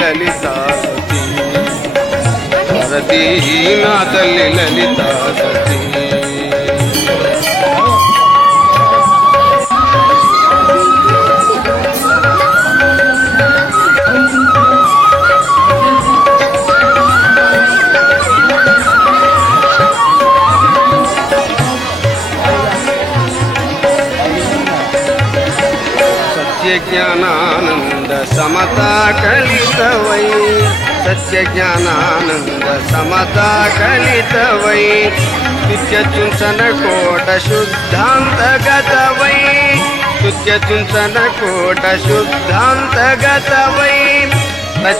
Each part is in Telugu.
ललिता सती रतीना तल्ली ललिता सती ज्ञानानंद समता कलितवै सत्य ज्ञानानंद समता कलितवै तुझ्य चुंचन कोट शुद्धांतगतवै तुझ्य चुंचन कोट शुद्धांतगतवै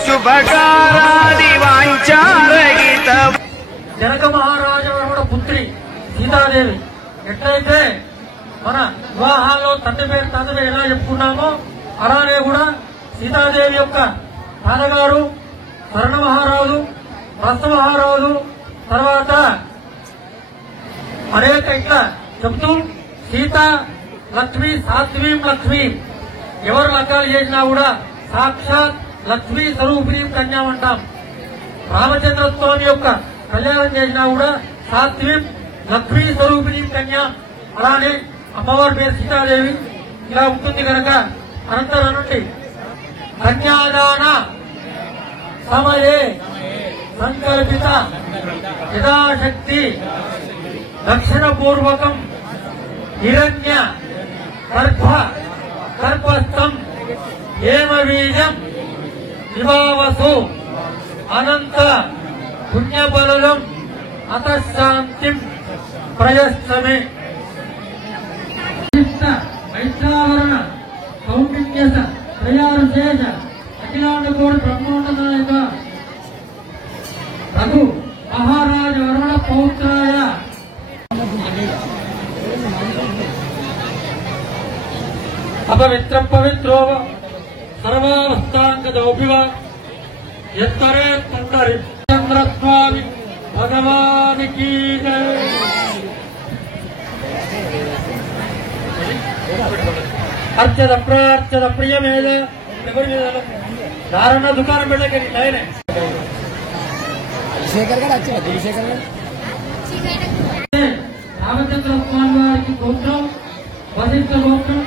शुभकारादि वांचारहित जनक महाराज पुत्री सीतादेवी ఎట్లయితే మన వివాహాల్లో తండ్రి పేరు ఎలా చెప్పుకున్నామో అలానే కూడా సీతాదేవి యొక్క తాతగారు శరణ మహారాజు రస మహారాజు తర్వాత అనేక ఇట్లా చెప్తూ సీత లక్ష్మి సాత్వీం లక్ష్మి ఎవరు లగ్నాలు చేసినా కూడా సాక్షాత్ లక్ష్మీ స్వరూపిణి కన్యా అంటాం. రామచంద్ర స్వామి యొక్క కళ్యాణం చేసినా కూడా సాత్వీం లక్ష్మీ స్వరూపిణి కన్యా. అలానే అమ్మవారి పేరు సీతాదేవి ఇలా ఉంటుంది కనుక అనంతరం నుండి కన్యాదాన సమయే సంకల్పిత యథాశక్తి దక్షిణ పూర్వకం హిరణ్య గర్భస్థం హేమబీజం వివావసు అనంత పుణ్యబలం అతశాంతిం ప్రయస్తమే. వైష్ణావరణ కౌండిన్యస తయారు చేస అఖిలాండ కోటి బ్రహ్మాండ నాయక రఘు మహారాజ వరణ పౌత్రాయ అపవిత్రం పవిత్రో సర్వావస్థాంగ దౌభివ ఎత్తరే తండరి చంద్రస్వామి భగవానికి అర్చద ప్రార్చద ప్రియమేద నారాయణ దుకాణం పెట్టకి నాయనే రామచంద్ర స్వామి వారికి గోత్రం వశిష్ఠ గోత్రం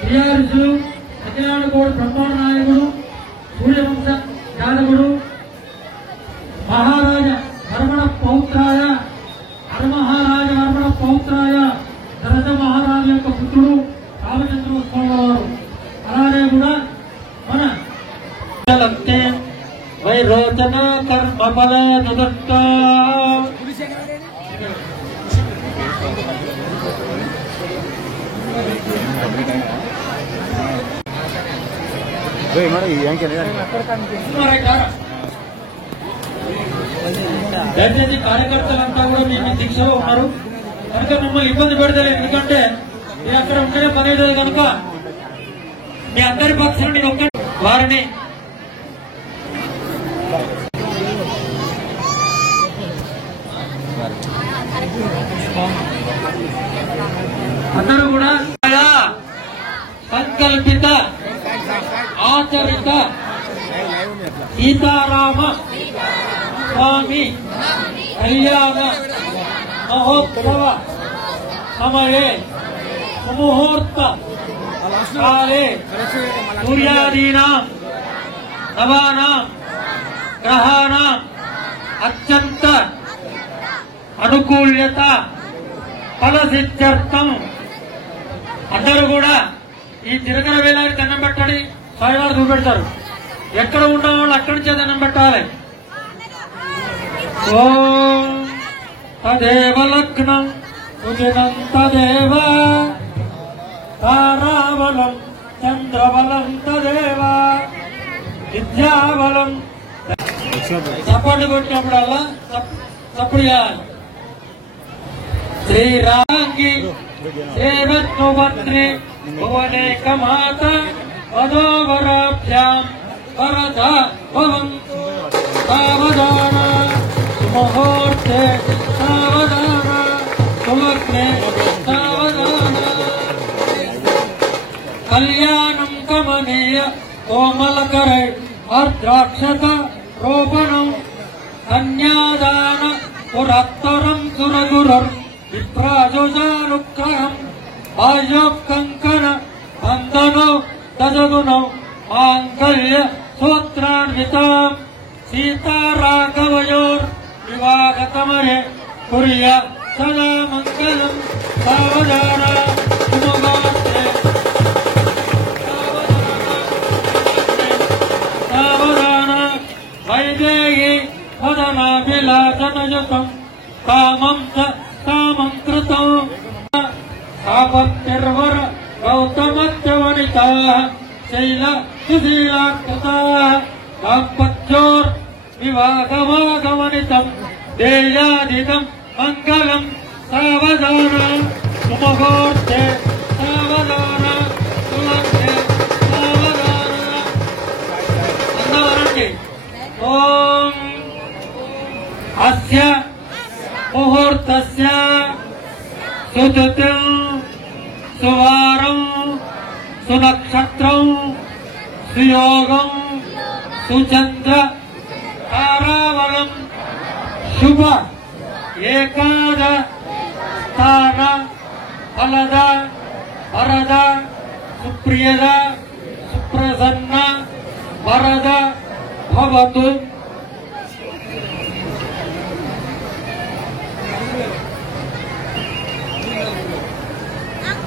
శ్రీహర్షులు సత్యనారాయణ గౌడ బ్రహ్మాండ నాయకుడు సూర్యవంశ యాదవుడు మహారాజ వర్మణ పౌత్రాయ హరమహారాజ వర్మణ పౌత్రాయ దశరథ మహారాజు యొక్క పుత్రుడు రామచంద్ర స్వామి వారు. అలానే కూడా మన వైరోచన కర్మఫల దుదత్త దయచేసి కార్యకర్తలంతా కూడా మేము దీక్షలో ఉన్నారు కనుక మిమ్మల్ని ఇబ్బంది పెడతారు. ఎందుకంటే మీరు అక్కడ ఉంటేనే పని లేదు కనుక మీ అందరి పక్షాన నేను ఒక్క వారిని అందరూ కూడా సంకల్పిత ఆచరిత సీతారామ స్వామి కళ్యాణ మహోత్సవ సమయే సుముహూర్త కాలే సూర్యాదీనాం నవానాం గ్రహాణాం అత్యంత అనుకూల్యత ఫలసిద్ధ్యర్థం అందరూ కూడా ఈ తిరగల వేలాకి దండం పెట్టండి. స్వామివారు చూపెడతారు. ఎక్కడ ఉన్న వాళ్ళు అక్కడి నుంచే దండం పెట్టాలి. ఓం తదేవ లగ్నం సుదినం తదేవ తారాబలం చంద్రబలం తదేవ విద్యాబలం. చప్పట్లు కొట్టినప్పుడల్లా చప్పుడు చేయాలి. శ్రీరాంగి శ్రీరత్నవత్రి భువనేక మాత వదోవరాభ్యాం వరద భవం సావధాన ముహూర్తే సావధాన సులగ్నే సావధాన కళ్యాణం కమనీయ కోమలకరై అర్ద్రాక్షత రోపణం కన్యాదాన పురత్తరం సురగురర్ విప్రాజోజానుగ్రహం బాహ్యోకంకణ బంధనో దజగుణం మాంగళ్య సూత్రాన్వితాం సీతారాఘవయోర్ వివాహతమరే కుర్య సదా మంగళం సావధాన సుముహూర్తే సావధాన వైదేహి వదనాభిలాషనయుతం కామం చ కామం కృతం ఆపత్తిర్వర గౌతమత్య వనితాః శైల సుశీలాకృతాః దాంపత్యోర్ వివాహమాగమనితం దేయాదిదం మంగళం సావధాన సుముహూర్తే సావధాన సులగ్నే సావధాన. అందరూ ఓం అస్య ముహూర్తస్య సుతిథిం సువారం సునక్షత్రం సుయోగం సుచంద్ర తారాబలం శుభ ఏకాద స్థాన ఫలద వరద సుప్రియద సుప్రసన్న వరద భవతు.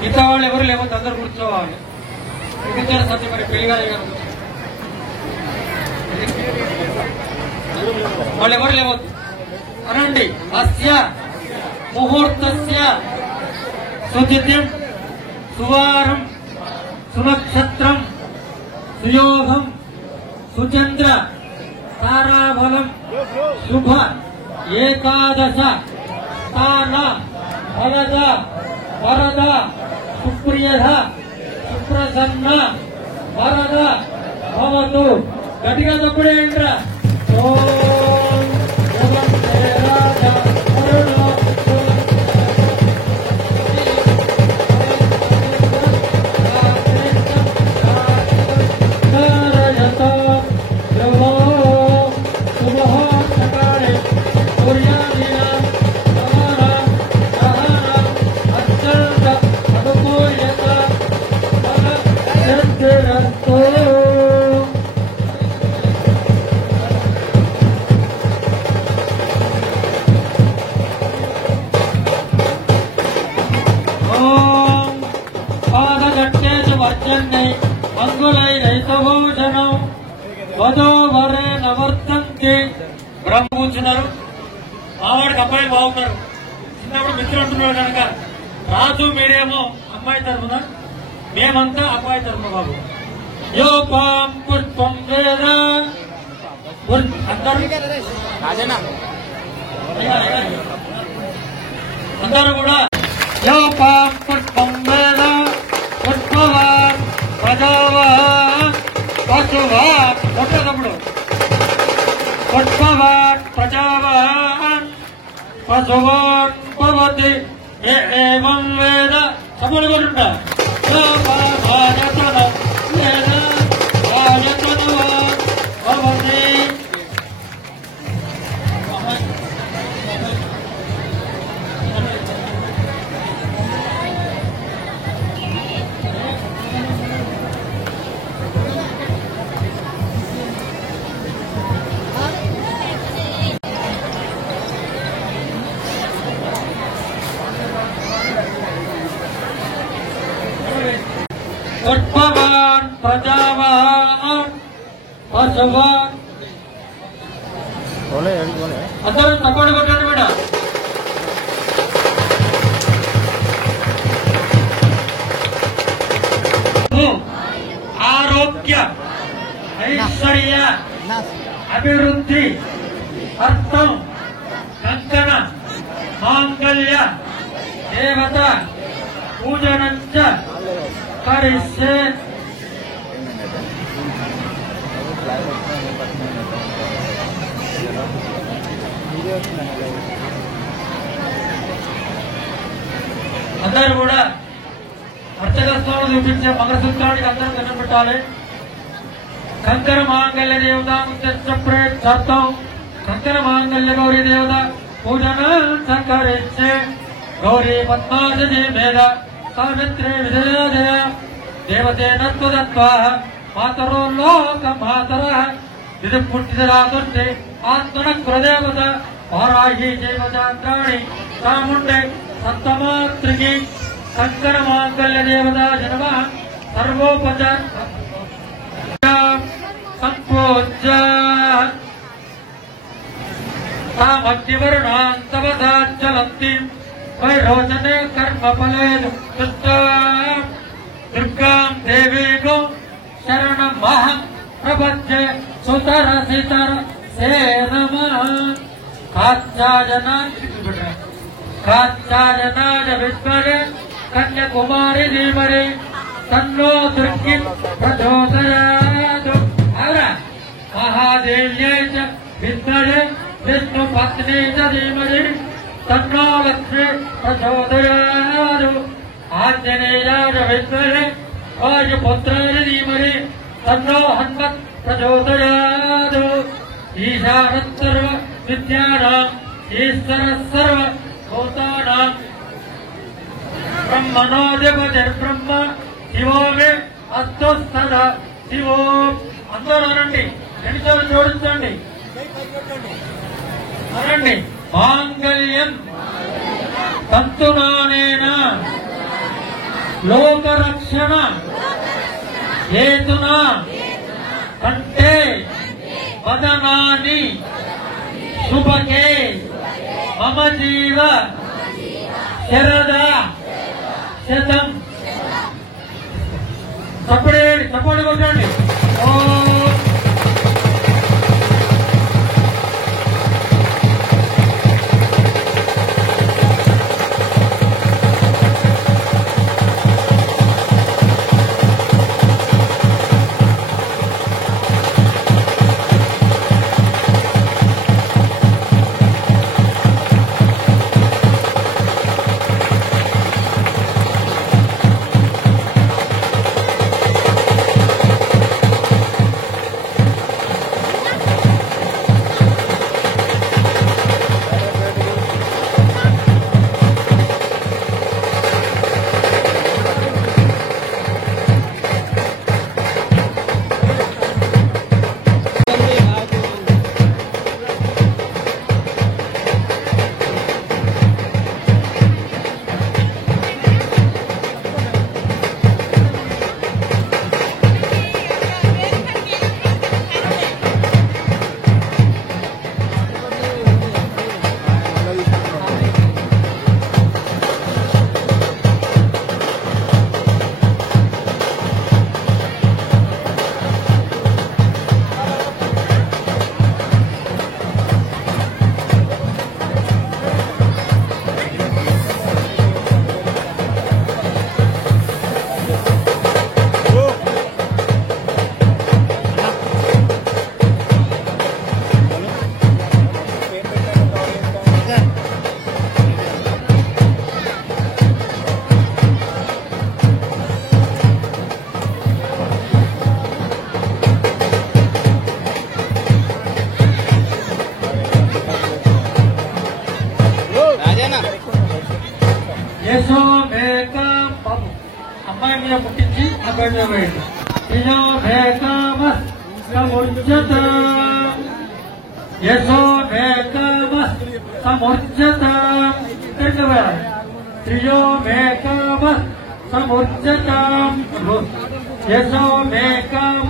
మిగతా వాళ్ళు ఎవరు లేకపోతే అందరు కూర్చోవాలి. కూర్చొని సత్య మరి పెళ్లిగా వాళ్ళు ఎవరు లేవద్దు అనండి. అస్య ముహూర్తస్య సుతిథిం సువారం సునక్షత్రం సుయోగం సుచంద్ర తారాబలం శుభ ఏకాదశ స్థాన ఫలద వరద సుప్రియద సుప్రసన్న వరద భవతు. గట్టిగా తప్పుడేంట్రా. మంగుళైరైతభూషణం వధోవరే నవర్తంతి. బ్రహ్మ కూర్చున్నారు. మావాడికి అబ్బాయి బాగున్నారు. చిన్నప్పుడు మిత్రులు అంటున్నారు కనుక రాజు మీరేమో అమ్మాయి తరఫున, మేమంతా అబ్బాయి తరఫున బాబు. యోపాం పుష్పం వేద అందరూ అందరూ కూడా పుష్పం వేద పుష్పవాన్ ప్రజావాన్ పశువాన్ కొట్టేటప్పుడు పుష్పవాన్ ప్రజావాన్ పశువాన్ భవతి ఏవం వేద సభలు కూడా ఆయతన వేద ఆయతనవాన్ భవతి పుష్పవాన్ ప్రజావాన్ పశువాన్ అందరూ తప్పడు కొట్టండి మేడం. ఆరోగ్య ఐశ్వర్య అభివృద్ధి అర్థం కంకణ మాంగళ్య దేవత పూజనంచ కరిష్యే అందరూ కూడా అర్చక స్వామి చూపించే మంగళసూత్రానికి అందరూ దండం పెట్టాలి. కంకర మాంగళ్య దేవత ఉద్దేశం కంకర మాంగళ్య గౌరీ దేవత పూజన సంకరిష్యే గౌరీ పద్మాజీ మేధ సావిత్రి విజయ దేవతేన త్వదత్వా మాతరో లోక మాతర ఇది పుట్టిదరాదుంటే ఆత్మన కులదేవత వారాహి జైవచాంద్రాణి చాముండే సప్తమాత్రికి కంకర మాంగళ్య దేవత జనమ సర్వోపచార సంపూజ్య తామగ్నివర్ణాంతవదాచలంతి వైరోచనే కర్మఫలే దుర్గాం దేవీగో శరణమహం ప్రపంచే సుతరసితర సే నమః. కాచ్చాయనాయ విద్మహే కన్యాకుమారి ధీమహి తన్నో దుర్గి ప్రచోదయాత్. మహాదేవ్యై చ విద్మహే విష్ణు పత్ని చ ధీమహి తన్నో లక్ష్మీ ప్రచోదయాత్. ఆంజనేయాయ విద్మహే వాయుపుత్రాయ ధీమహి తన్నో హనుమత్ ప్రచోదయాత్. ఈశానత్ సర్వ విద్యానాం ఈశ్వరः సర్వ భూతానాం బ్రహ్మణోధిపతిర్బ్రహ్మ శివో మే అస్తు సదా శివో. అందరూ అనండి, రెండుసార్లు జోడించండి అనండి. మాంగళ్యం తంతునానేన లోకరక్షణ హేతునా కంటే వదనాని శుభకే మమ జీవ శరదా శతం. చప్పడి కొట్టండి. యశో మేక బాబు అమ్మాయి మీద పుట్టించి అబ్బాయి మీద పోయింది. యశో మేకమ సముర్జత యశో మేకమ సముర్జత త్రియో మేకమ సముర్జత యశో మేకమ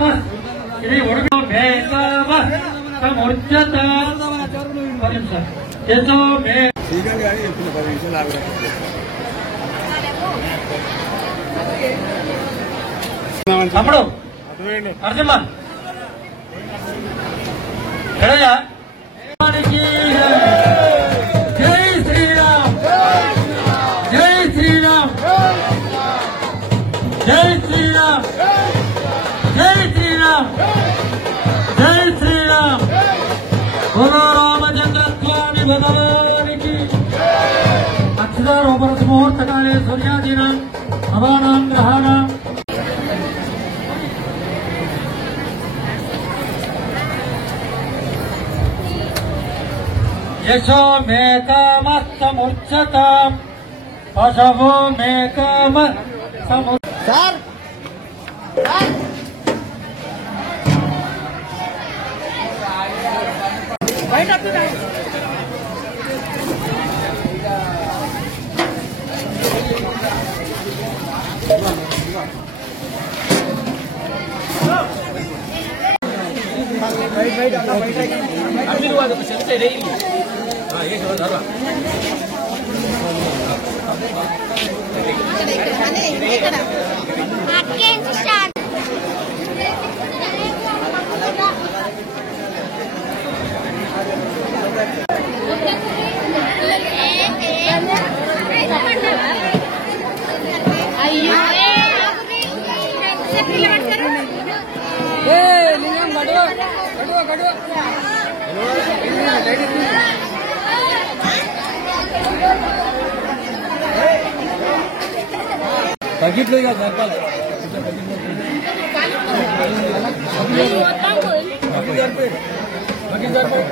ఇది ఉడుగు మేకమ సముర్జత యశో మే తమ్ముడు నరసింహన్ ఎడయ్యా జై శ్రీరామ్ జై శ్రీరామ్ జై శ్రీరామ్ జై శ్రీరామ్ జై శ్రీరామ్ బోలో రామచంద్ర స్వామి భగవానికి అక్షరారోపణ ముహూర్తకాలే సూర్యాదీనాం నవానాం గ్రహాణాం యశో మేకమస్తముచ్యతాం పశవో మేకమ సము సార్ బకెట్లో ఇక జరపాలి బకెట్ జరిపోయి